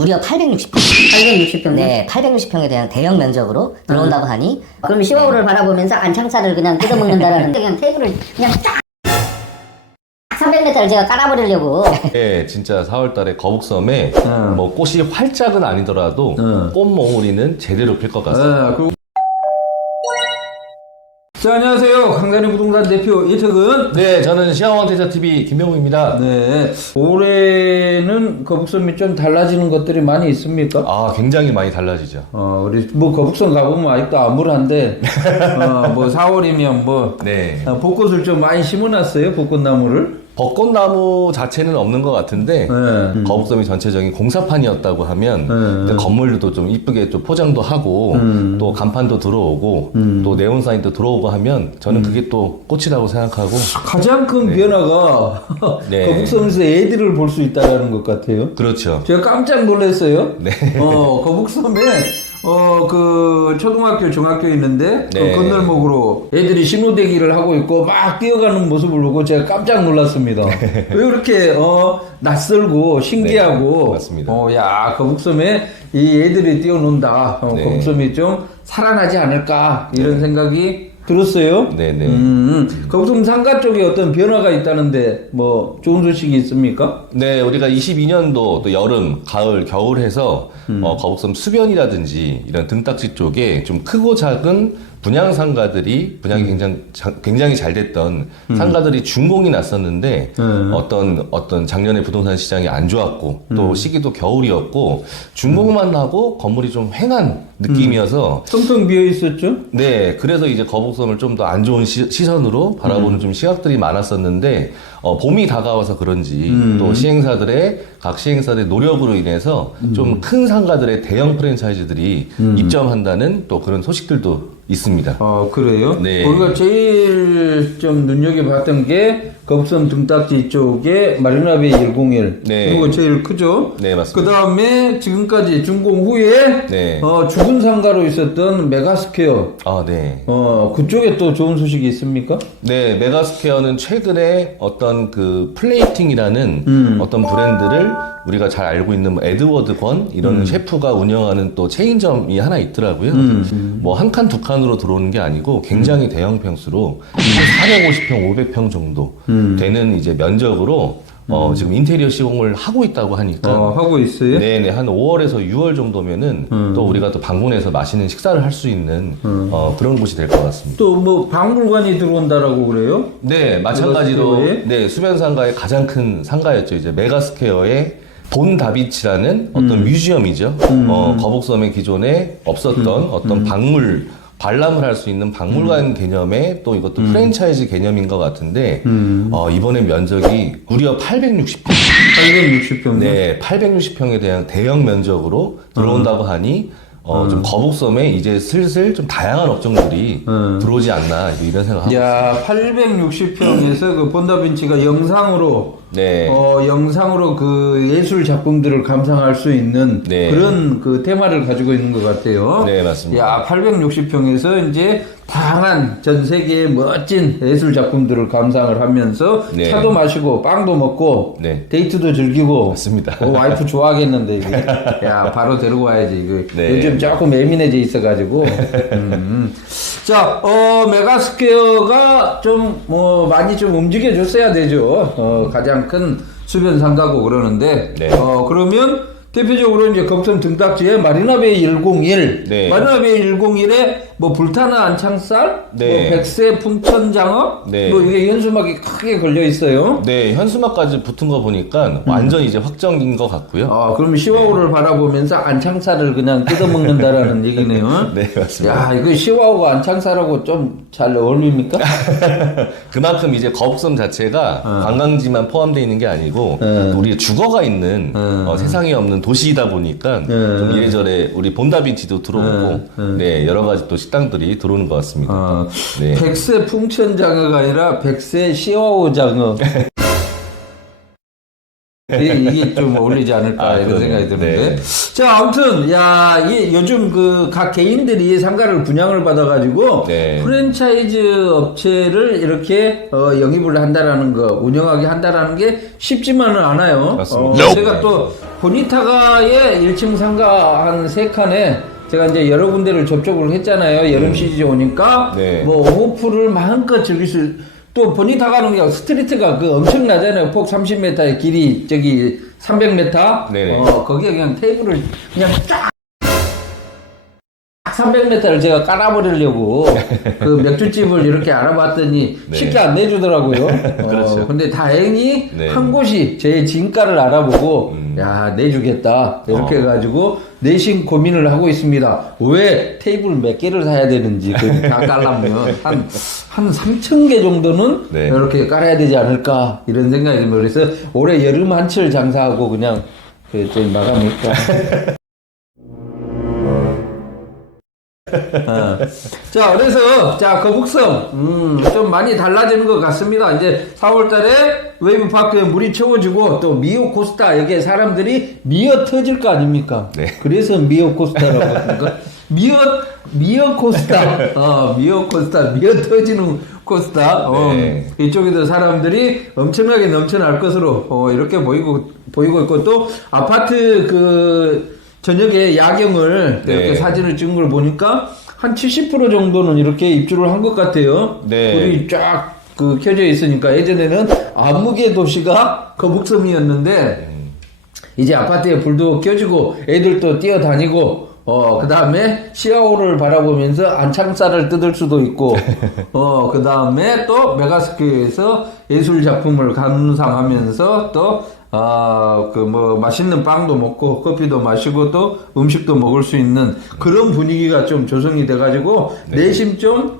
무려 860평. 860평? 네, 860평에 대한 대형 면적으로 들어온다고 하니. 그럼 시와우를 바라보면서 안창살을 그냥 뜯어먹는다라는 그냥 테이블을 그냥 쫙 300m를 제가 깔아버리려고. 네, 진짜 4월달에 거북섬에 뭐 꽃이 활짝은 아니더라도 꽃몽우리는 제대로 필 것 같습니다. 자, 안녕하세요. 강산의 부동산 대표 이태근. 네, 저는 시아원태자TV 김명우입니다. 네. 올해는 거북섬이 좀 달라지는 것들이 많이 있습니까? 아, 굉장히 많이 달라지죠. 우리 뭐 거북섬 가보면 아직도 암울한데, 뭐 4월이면 뭐, 네. 벚꽃을 좀 많이 심어놨어요, 벚꽃나무를. 벚꽃나무 자체는 없는 것 같은데 네. 거북섬이 전체적인 공사판이었다고 하면 이제 건물도 좀 이쁘게 좀 포장도 하고 또 간판도 들어오고 또 네온사인도 들어오고 하면 저는 그게 또 꽃이라고 생각하고 가장 큰 변화가 네. 거북섬에서 애들을 볼 수 있다는 것 같아요. 그렇죠. 제가 깜짝 놀랐어요. 네. 거북섬에 그 초등학교, 중학교 있는데 네. 그 건널목으로 애들이 신호대기를 하고 있고 막 뛰어가는 모습을 보고 제가 깜짝 놀랐습니다. 왜 그렇게 낯설고 신기하고 네, 맞습니다. 야, 거북섬에 이 애들이 뛰어논다. 네. 거북섬이 좀 살아나지 않을까 이런 생각이 들었어요. 네네. 거북섬 상가 쪽에 어떤 변화가 있다는데 뭐 좋은 소식이 있습니까? 네, 우리가 22년도 또 여름, 가을, 겨울 해서 거북섬 수변이라든지 이런 등딱지 쪽에 좀 크고 작은 분양 상가들이 분양이 굉장히 잘 됐던 상가들이 준공이 났었는데 어떤 작년에 부동산 시장이 안 좋았고 또 시기도 겨울이었고 준공만 하고 건물이 좀 휑한 느낌이어서 텅텅 비어 있었죠? 네, 그래서 이제 거북섬을 좀 더 안 좋은 시선으로 바라보는 좀 시각들이 많았었는데 봄이 다가와서 그런지 또 각 시행사들의 노력으로 인해서 좀 큰 상가들의 대형 프랜차이즈들이 입점한다는 또 그런 소식들도 있습니다. 그래요? 네. 우리가 제일 좀 눈여겨봤던 게 거북섬 등딱지 쪽에 마리나베이 101. 네. 그거 제일 크죠? 네, 맞습니다. 그 다음에 지금까지 준공 후에 네. 죽은 상가로 있었던 메가스퀘어. 아, 네. 그쪽에 또 좋은 소식이 있습니까? 네, 메가스퀘어는 최근에 어떤 그 플레이팅이라는 어떤 브랜드를 우리가 잘 알고 있는 뭐 에드워드 권 이런 셰프가 운영하는 또 체인점이 하나 있더라고요. 뭐 한 칸, 두 칸으로 들어오는 게 아니고 굉장히 대형 평수로 450평, 500평 정도 되는 이제 면적으로 지금 인테리어 시공을 하고 있다고 하니까 하고 있어요? 네네, 한 5월에서 6월 정도면은 또 우리가 또 방문해서 맛있는 식사를 할 수 있는 그런 곳이 될 것 같습니다. 또 뭐 박물관이 들어온다라고 그래요? 네, 마찬가지로 메가스퀘어에? 네, 수변 상가의 가장 큰 상가였죠. 이제 메가스퀘어의 본 다비치라는 어떤 뮤지엄이죠. 거북섬의 기존에 없었던 어떤 관람을 할 수 있는 박물관 개념의 또 이것도 프랜차이즈 개념인 것 같은데 이번에 면적이 무려 860평. 860평. 네, 860평에 대한 대형 면적으로 들어온다고 하니 좀 거북섬에 이제 슬슬 좀 다양한 업종들이 들어오지 않나 이런 생각하고 야, 860평에서 그 본다빈치가 영상으로 네. 영상으로 그 예술 작품들을 감상할 수 있는 네. 그런 그 테마를 가지고 있는 것 같아요. 네, 맞습니다. 야, 860평에서 이제 다양한 전 세계의 멋진 예술 작품들을 감상을 하면서 네. 차도 마시고 빵도 먹고 네. 데이트도 즐기고 맞습니다. 와이프 좋아하겠는데 이거. 야, 바로 데리고 와야지 이거. 네. 요즘 조금 예민해져 있어가지고. 자, 메가스퀘어가 좀 많이 좀 움직여줬어야 되죠. 가장 큰 수변 상가고 그러는데. 네. 그러면 대표적으로 이제 거북섬 등딱지에 마리나베이 101. 네. 마리나베이 101에 뭐 불타는 안창살, 네. 뭐 백세 풍천장어, 네. 뭐 이게 현수막이 크게 걸려 있어요. 네, 현수막까지 붙은 거 보니까 완전 이제 확정인 것 같고요. 그럼 시와우를 바라보면서 안창살을 그냥 뜯어먹는다라는 얘기네요. 네, 맞습니다. 야, 이거 시와우가 안창살하고 좀 잘 어울립니까? 그만큼 이제 거북섬 자체가 관광지만 포함되어 있는 게 아니고 우리 주거가 있는 세상에 없는 도시이다 보니까 좀 이래저래 우리 본다빈치도 들어오고 네, 여러 가지 또 식당들이 들어오는 것 같습니다. 네. 백세 풍천장어가 아니라 백세 시와우 장어. 이게 좀 어울리지 않을까 이런 그러네요. 생각이 드는데. 네. 자, 아무튼 야, 이 요즘 그 각 개인들이 상가를 분양을 받아가지고 네. 프랜차이즈 업체를 이렇게 영입을 한다라는 거, 운영하게 한다라는 게 쉽지만은 않아요. 맞습니다. 제가 또 보니타가의 1층 상가 한 3칸에 제가 이제 여러 군데를 접촉을 했잖아요. 여름 시즌 오니까 네. 뭐 오프를 마음껏 즐길 수. 또 보니타가는 그냥 스트리트가 그 엄청나잖아요. 폭 30m의 길이 저기 300m. 네네. 거기에 그냥 테이블을 그냥 쫙 300m를 제가 깔아버리려고 그 맥주집을 이렇게 알아봤더니 네. 쉽게 안 내주더라고요. 그렇죠. 근데 다행히 네. 한 곳이 제 진가를 알아보고 야 내주겠다 이렇게 해가지고 내심 고민을 하고 있습니다. 왜 테이블 몇 개를 사야 되는지 그 다 깔려면 한 3,000개 정도는 네. 이렇게 깔아야 되지 않을까 이런 생각이 듭니다. 그래서 올해 여름 한철 장사하고 그냥 저희 마감할까. 자, 그래서, 자, 거북섬, 좀 많이 달라지는 것 같습니다. 이제 4월달에 웨이브파크에 물이 채워지고, 또 미어 코스타, 여기에 사람들이 미어 터질 거 아닙니까? 네. 그래서 미어 코스타라고 합니까? 미어 코스타, 미어 코스타, 미어 터지는 코스타, 네. 이쪽에도 사람들이 엄청나게 넘쳐날 것으로, 이렇게 보이고 있고, 또, 아파트 저녁에 야경을 네. 이렇게 사진을 찍은 걸 보니까 한 70% 정도는 이렇게 입주를 한 것 같아요. 네. 불이 쫙 켜져 있으니까 예전에는 암흑의 도시가 거북섬이었는데 이제 아파트에 불도 켜지고 애들도 뛰어다니고 그 다음에 시아오를 바라보면서 안창살을 뜯을 수도 있고 그 다음에 또 메가스퀘어에서 예술 작품을 감상하면서 또 맛있는 빵도 먹고, 커피도 마시고, 또 음식도 먹을 수 있는 그런 분위기가 좀 조성이 돼가지고, 내심 좀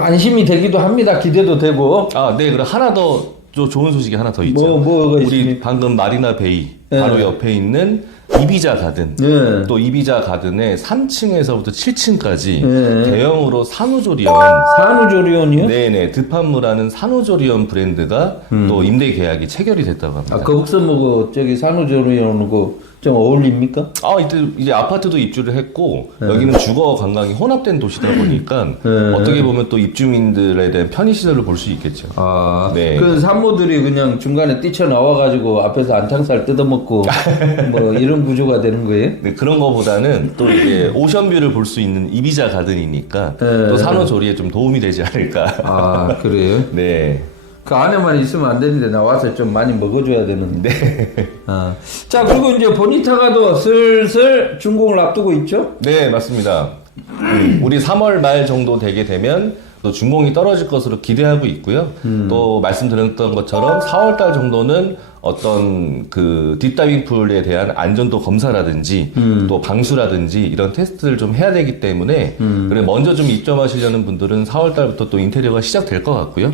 안심이 되기도 합니다. 기대도 되고. 네. 그럼 하나 더, 좋은 소식이 하나 더 있죠. 뭐가 우리 있습니까? 방금 마리나 베이 바로 네. 옆에 있는 이비자 가든. 네. 또 이비자 가든의 3층에서부터 7층까지 네. 대형으로 산후조리원. 산후조리원이요? 네네. 드판무라는 산후조리원 브랜드가 또 임대 계약이 체결이 됐다고 합니다. 거북섬하고 저기 산후조리원하고 좀 어울립니까? 이제 아파트도 입주를 했고, 여기는 주거 관광이 혼합된 도시다 보니까, 네. 어떻게 보면 또 입주민들에 대한 편의시설을 볼 수 있겠죠. 네. 그 산모들이 그냥 중간에 뛰쳐나와가지고 앞에서 안창살 뜯어먹고 뭐 이런 구조가 되는 거예요? 네, 그런 거보다는 또 이제 오션뷰를 볼 수 있는 이비자 가든이니까, 네. 또 산후조리에 좀 도움이 되지 않을까. 그래요? 네. 그 안에만 있으면 안 되는데 나와서 좀 많이 먹어줘야 되는데. 자, 그리고 이제 보니타가도 슬슬 준공을 앞두고 있죠? 네, 맞습니다. 우리 3월 말 정도 되게 되면 또 준공이 떨어질 것으로 기대하고 있고요. 또 말씀드렸던 것처럼 4월 달 정도는 어떤 그 딥다이빙 풀에 대한 안전도 검사라든지 또 방수라든지 이런 테스트를 좀 해야 되기 때문에 그래 먼저 좀 입점하시려는 분들은 4월 달부터 또 인테리어가 시작될 것 같고요.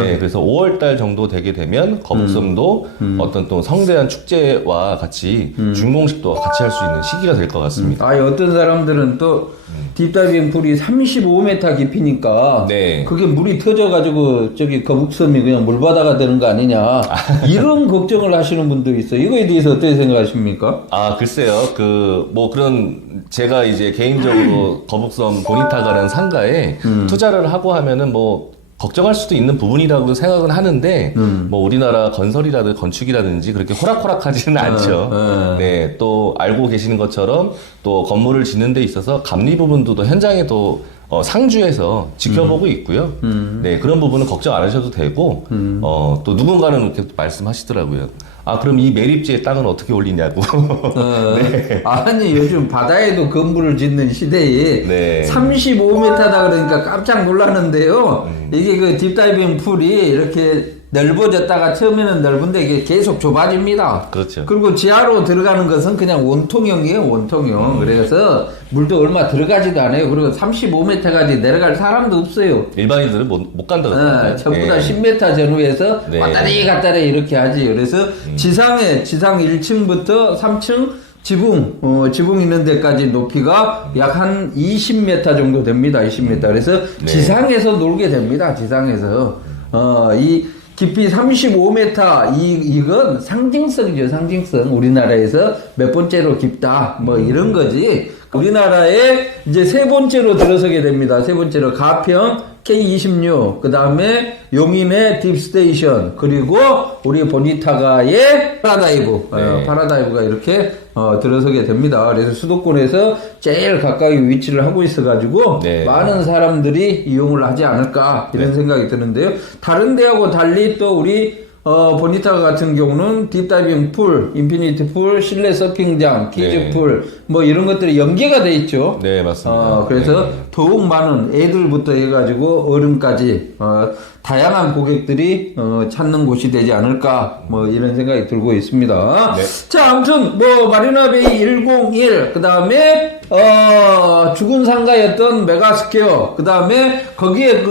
네, 그래서 5월 달 정도 되게 되면 거북섬도 어떤 또 성대한 축제와 같이 준공식도 같이 할 수 있는 시기가 될 것 같습니다. 어떤 사람들은 또 딥다이빙 풀이 35m 깊이니까 네. 그게 물이 터져가지고 저기 거북섬이 그냥 물바다가 되는 거 아니냐 이런 걱정을 하시는 분도 있어요. 이거에 대해서 어떻게 생각하십니까? 글쎄요. 제가 이제 개인적으로 거북섬 보니타가라는 상가에 투자를 하고 하면은 걱정할 수도 있는 부분이라고 생각은 하는데, 우리나라 건설이라든지 건축이라든지 그렇게 호락호락하지는 않죠. 네, 또 알고 계시는 것처럼 또 건물을 짓는 데 있어서 감리 부분도 현장에 또 상주에서 지켜보고 있고요. 네, 그런 부분은 걱정 안 하셔도 되고, 또 누군가는 이렇게 말씀하시더라고요. 그럼 이 매립지의 땅은 어떻게 올리냐고. 네. 아니, 요즘 바다에도 건물을 짓는 시대에 네. 35m다 그러니까 깜짝 놀랐는데요. 이게 그 딥다이빙 풀이 이렇게 넓어졌다가 처음에는 넓은데 이게 계속 좁아집니다. 그렇죠. 그리고 지하로 들어가는 것은 그냥 원통형이에요, 원통형. 그래서 물도 얼마 들어가지도 않아요. 그리고 35m까지 내려갈 사람도 없어요. 일반인들은 못 간다고 하더라고요. 전부 다 10m 전후에서 네. 왔다리 갔다리 이렇게 하지. 그래서 지상 1층부터 3층 지붕 있는 데까지 높이가 약 한 20m 정도 됩니다. 20m. 그래서 네. 지상에서 놀게 됩니다. 지상에서. 깊이 35m. 이건 상징성이죠, 상징성. 우리나라에서 몇 번째로 깊다. 뭐 이런 거지. 우리나라에 이제 세 번째로 들어서게 됩니다. 세 번째로 가평 K26, 그 다음에 용인의 딥스테이션, 그리고 우리 보니타가의 파라다이브, 네. 파라다이브가 이렇게 들어서게 됩니다. 그래서 수도권에서 제일 가까이 위치를 하고 있어가지고 네. 많은 사람들이 이용을 하지 않을까 이런 네. 생각이 드는데요. 다른 데하고 달리 또 우리 보니타가 같은 경우는 딥다이빙 풀, 인피니티 풀, 실내 서핑장, 키즈 네. 풀, 뭐 이런 것들이 연계가 돼 있죠. 네, 맞습니다. 그래서 네. 더욱 많은 애들부터 해가지고 어른까지 다양한 고객들이 찾는 곳이 되지 않을까 뭐 이런 생각이 들고 있습니다. 네. 자, 아무튼 뭐 마리나베이 101, 그 다음에 죽은 상가였던 메가스퀘어, 그 다음에 거기에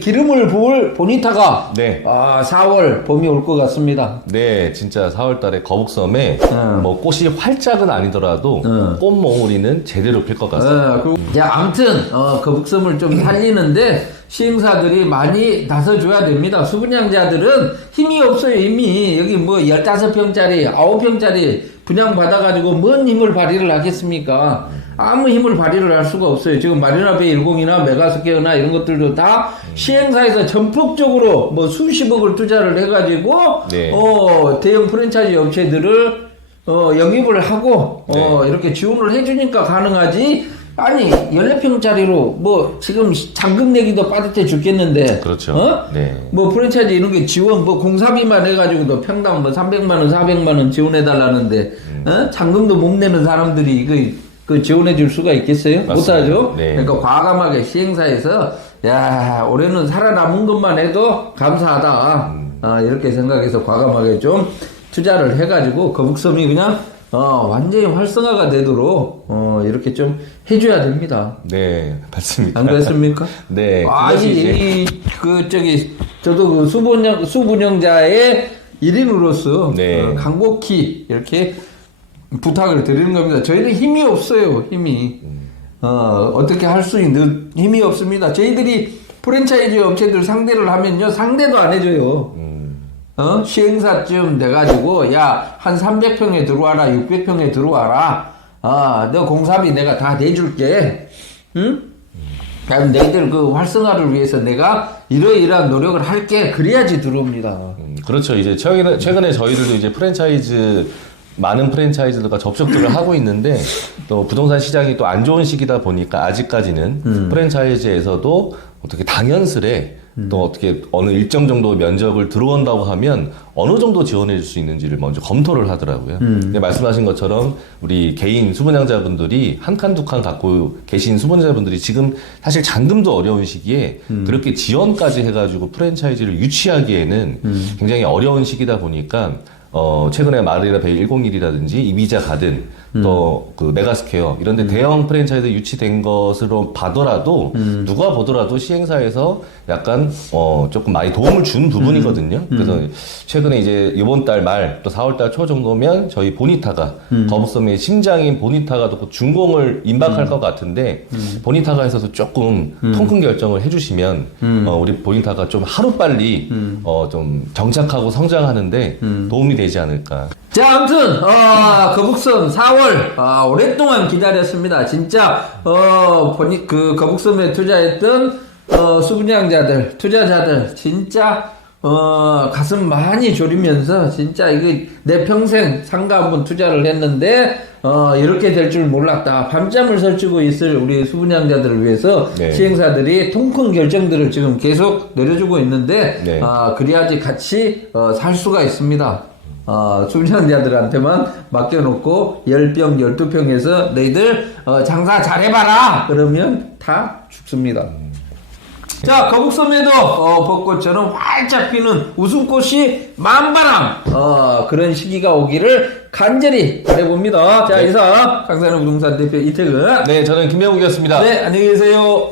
기름을 부을 보니타가 네. 4월 봄이 올 것 같습니다. 네, 진짜 4월 달에 거북섬에 뭐 꽃이 활짝은 아니더라도 꽃몽우리는 제대로 필 것 같습니다. 자, 아무튼 거북섬을 좀 살리는데 시행사들이 많이 나서줘야 됩니다. 수분양자들은 힘이 없어요, 힘이. 여기 뭐 15평짜리, 9평짜리 분양받아가지고 뭔 힘을 발휘를 하겠습니까? 아무 힘을 발휘를 할 수가 없어요. 지금 마리나베이 10이나 메가스퀘어나 이런 것들도 다 시행사에서 전폭적으로 뭐 수십억을 투자를 해가지고 네. 대형 프랜차이즈 업체들을 영입을 하고 네. 이렇게 지원을 해주니까 가능하지. 아니 14평짜리로 뭐 지금 잔금 내기도 빠듯해 죽겠는데 그렇죠. 네. 뭐 프랜차이즈 이런 게 지원 뭐 공사비만 해가지고도 평당 뭐 300만 원 400만 원 지원해 달라는데 잔금도 못 내는 사람들이 그 지원해 줄 수가 있겠어요? 맞습니다. 못하죠. 네. 그러니까 과감하게 시행사에서 야 올해는 살아남은 것만 해도 감사하다 이렇게 생각해서 과감하게 좀 투자를 해가지고 거북섬이 그냥 완전히 활성화가 되도록 이렇게 좀 해줘야 됩니다. 네, 맞습니다. 안 그렇습니까? 네. 아니, 그것이 이제 저도 그 수분영자의 1인으로서 네. 간곡히 이렇게 부탁을 드리는 겁니다. 저희는 힘이 없어요, 힘이. 어떻게 할 수 있는 힘이 없습니다. 저희들이 프랜차이즈 업체들 상대를 하면요, 상대도 안 해줘요. 시행사쯤 돼가지고, 야, 한 300평에 들어와라, 600평에 들어와라. 너 공사비 내가 다 내줄게. 응? 그럼 너희들 그 활성화를 위해서 내가 이러이러한 노력을 할게. 그래야지 들어옵니다. 그렇죠. 이제 최근에 저희들도 이제 많은 프랜차이즈들과 접촉들을 하고 있는데 또 부동산 시장이 또 안 좋은 시기다 보니까 아직까지는 프랜차이즈에서도 어떻게 당연스레 또 어떻게 어느 일정 정도 면적을 들어온다고 하면 어느 정도 지원해 줄 수 있는지를 먼저 검토를 하더라고요. 근데 말씀하신 것처럼 우리 개인 수분양자분들이 한 칸, 두 칸 갖고 계신 수분양자분들이 지금 사실 잔금도 어려운 시기에 그렇게 지원까지 해가지고 프랜차이즈를 유치하기에는 굉장히 어려운 시기다 보니까 최근에 마리나베이 101이라든지 이비자 가든 또 그 메가스퀘어 이런 데 대형 프랜차이즈 유치된 것으로 봐더라도 누가 보더라도 시행사에서 약간 조금 많이 도움을 준 부분이거든요. 그래서 최근에 이제 이번 달 말 또 4월 달 초 정도면 저희 보니타가 거북섬의 심장인 보니타가 또 준공을 임박할 것 같은데 보니타가에서도 조금 통큰 결정을 해주시면 우리 보니타가 좀 하루빨리 좀 정착하고 성장하는데 도움이 되지 않을까. 자, 아무튼 거북섬 4월 오랫동안 기다렸습니다. 진짜 그 거북섬에 투자했던 수분양자들, 투자자들 진짜 가슴 많이 졸이면서 진짜 이게 내 평생 상가 한번 투자를 했는데 이렇게 될 줄 몰랐다. 밤잠을 설치고 있을 우리 수분양자들을 위해서 네. 시행사들이 통큰 결정들을 지금 계속 내려주고 있는데 네. 그래야지 같이 살 수가 있습니다. 수분양자들한테만 맡겨놓고 10평, 12평에서 너희들 장사 잘해봐라! 그러면 다 죽습니다. 자, 거북섬에도 벚꽃처럼 활짝 피는 웃음꽃이 만바람 그런 시기가 오기를 간절히 바라봅니다. 자, 네. 이상 강산의 부동산 대표 이태근. 네, 저는 김명욱이었습니다. 네, 안녕히 계세요.